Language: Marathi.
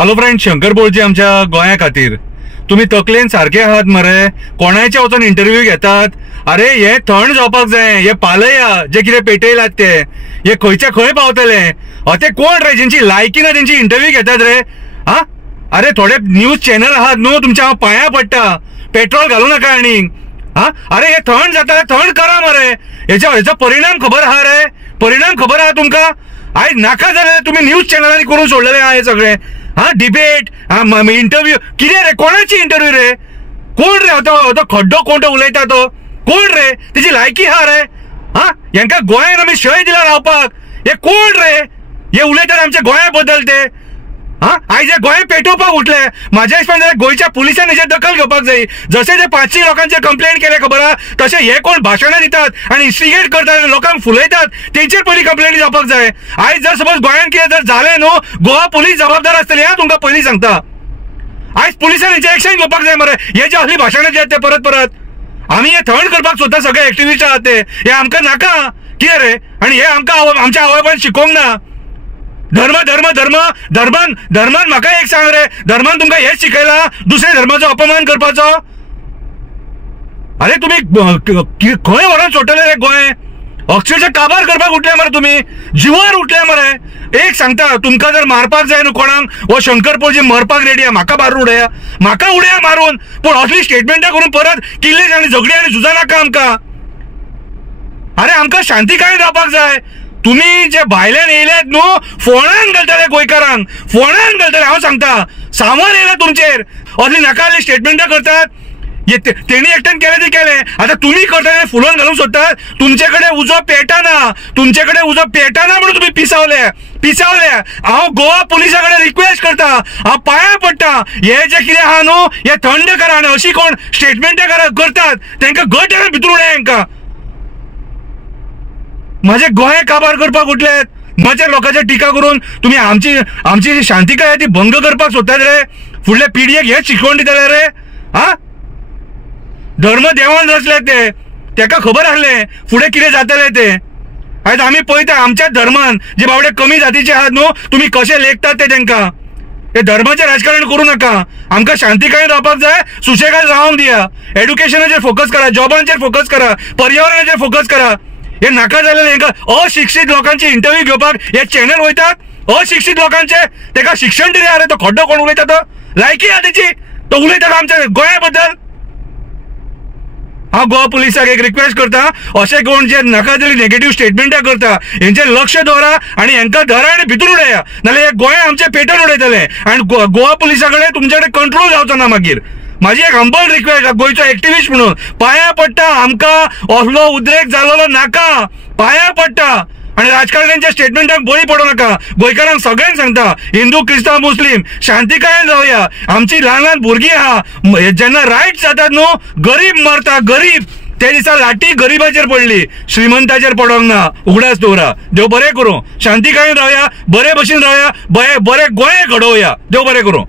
हॅलो फ्रेंड, शंकर बोळजी आमच्या गोंया खातीर तुम्ही तकलेन सारखे आहात मरे. कोणाचे वचून इंटरव्यू घेतात. अरे हे थंड जावपाक जाय. हे पालया जे कितें पेटयलात ते हे खंयच्या खंय पावतले. ते कोण रे जेंची लायकी ना तेंची इंटरव्यू घेतात रे. हा अरे थोडे न्यूज चॅनल आहात न्हू, तुमच्या हांव पांया पडटा. पेट्रोल घालू नका आनी. हा अरे हे थंड जाता थंड करा मरे. हेचो परिणाम खबर आहा रे. परिणाम खबर आहा तुमका. आयज नाका जाल्यार तुम्ही न्यूज चॅनलांनी करून सोडलेले आहा हे सगळे. हा डिबेट इंटरव्यू कितें रे. कोणाची इंटरव्यू रे. कोण रे तो खड्डो कोण तो उलयता तो कोण रे. तेची लायकी हा रे. हा हेंका गोंयान आमी शय दिला रावपाक. हे कोण रे. हे उलयतात आमच्या गोंया बद्दल ते. हा आयज हे गोंय पेटोवपाक उठले. म्हाज्या हिसपान गोंयच्या पुलिसांनी हेचेर दखल घेवपाक जाय. जशे ते 500 लोकांचे कंप्लेंट केले खबर आहा, तशे हे कोण भाशणां दितात आनी इन्स्टिगेट करतात लोकांक फुलयतात तेंचेर पयलीं कंप्लेंट जावपाक जाय. आयज जर सपोज गोंयान कितें जर जालें न्हू, गोवा पुलीस जबाबदार आसतली. हा तुमकां पयलीं सांगता. आयज पुलिसांनी हेचेर एक्शन घेवपाक जाय मरे. हे जे असली भाशणां जे आहेत ते परत परत आमी हे थंड करपाक सोदता. सगळे एक्टिविस्ट आहात ते. हे आमकां नाका कितें रे. आनी हे आमकां आमच्या आवयबान शिकोवंक ना. धर्म धर्म धर्म धर्मान धर्मान म्हाका एक सांग रे. धर्मान तुमकां हेच शिकयला दुसऱ्या धर्माचो अपमान करपाचो. अरे तुम्ही खंय व्हरोन सोडटले रे गोंय. अक्षरशः काबार करपाक उठले मरे. तुम्ही जिवार उठले मरे. एक सांगता, तुमकां जर मारपाक जाय न्हू कोणाक, हो शंकर पोळजी मरपाक रेडी आहा. म्हाका मारून उडया. म्हाका उडया मारून. पूण असली स्टेटमेंटां करून परत किल्ले आनी झगडी आनी झुजा नाका आमकां. अरे आमकां शांती काय रावपाक जाय. तुम्ही जे भायल्यान येयल्यात न्हू, फोंडान घालतले गोंयकारांक. फोंडान घालतले. हांव सांगता, सामान येयला तुमचेर. असली नाकाली स्टेटमेंटां करतात. तेणी एकट्यान केले ते केले. आता तुम्ही करता फुलोन घालूंक सोदतात. तुमचेकडे उजो पेटाना. तुमचेकडे उजो पेटाना म्हणून तुम्ही पिसावले. हांव गोवा पुलिसा कडेन रिक्वेस्ट करता. हांव पांया पडटा. हे जे कितें आहा न्हू हे थंड करा. आनी अशी कोण स्टेटमेंटां करतात तांकां गट भितूर उडया. हांकां माझे गोंय काबार करपाक उठलेत. माझ्या लोकांचेर टिका करून तुम्ही आमची शांतिकाय ती भंग करपाक सोदतात रे. फुडल्या पिढयेक हेच शिकवण दितले रे. हा धर्म देवान रचले ते. तेका खबर आसले फुडें कितें जातले ते. आयज आमी पळयता आमच्या धर्मान जे बाबडे कमी जातीचे आहात न्हू, तुम्ही कशे लेखतात ते तांकां. हे धर्माचें राजकारण करूं नका. आमकां शांतिकायेन रावपाक जाय. सुशेगाद रावंक दिया. एड्युकेशनाचेर फोकस करा. जॉबांचेर फोकस करा. पर्यावरणाचेर फोकस करा. हे नाका जालेले हांकां अशिक्षीत लोकांचे इंटरव्यू घेवपाक हे चॅनल वयतात. अशिक्षीत लोकांचे तेका शिक्षण तरी आरे. तो खड्डो कोण उलयता तो लायकी आहा तेची. तो उलयता आमच्या गोंया बद्दल. हांव गोवा पुलिसाक एक रिक्वेस्ट करता, अशें कोण जे नाका जाली नेगेटिव्ह स्टेटमेंटां करता हेंचेर लक्ष दवरा आनी हेंकां धरा आनी भितूर उडया. नाल्यार हे गोंय आमचे पेटोवन उडयतले आनी गोवा पुलिसा कडेन तुमचे कडेन कंट्रोल जावचो ना मागीर. माझी एक हंबल रिक्वेस्ट गोयचो एक्टिविस्ट म्हणून पांया पडटा. आमकां असलो उद्रेक जालोलो नाका. पांया पडटा. आनी राजकारण्यांच्या स्टेटमेंटाक बळी पडू नका. गोंयकारांक सगळ्यांक सांगता, हिंदू क्रिस्तांव मुस्लीम शांतिकायेन रावया. आमची ल्हान ल्हान भुरगीं आहा जेन्ना रायट्स जातात न्हू, गरीब मरता. गरीब ते दिसा लाठी गरीबाचेर पडली, श्रीमंताचेर पडोंक ना. उगडास दवरा. देव बरें करूं. शांतिकायेन रावया. बरे भशेन रावया. बरे गोंय घडोवया. देव बरें करूं.